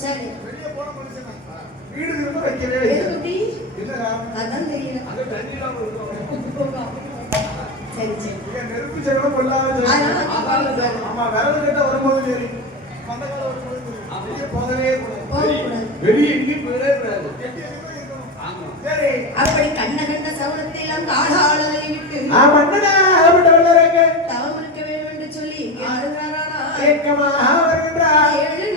சரி. வெளியே போன மனுஷன் வீடு திரும்ப வைக்கவே இல்லை. அதான் தெரியல. சரி சரி. நெருப்பு செலவு கொள்ளாத. ஆமா விரல் கட்ட வரும்போது சரி, மந்த காலம் வரும்போது வெளியே போகவே கூடாது. வெளியே எங்கேயும் போயிடவே கூடாது. சரி. அப்படி கண்ண கண்ட சவனத்தை எல்லாம் காலாளரை விட்டு மன்னனா தவம் இருக்க வேண்டும் என்று சொல்லி இங்கே வருகிறாரா? ஏக்கமாக வருகின்றார். 7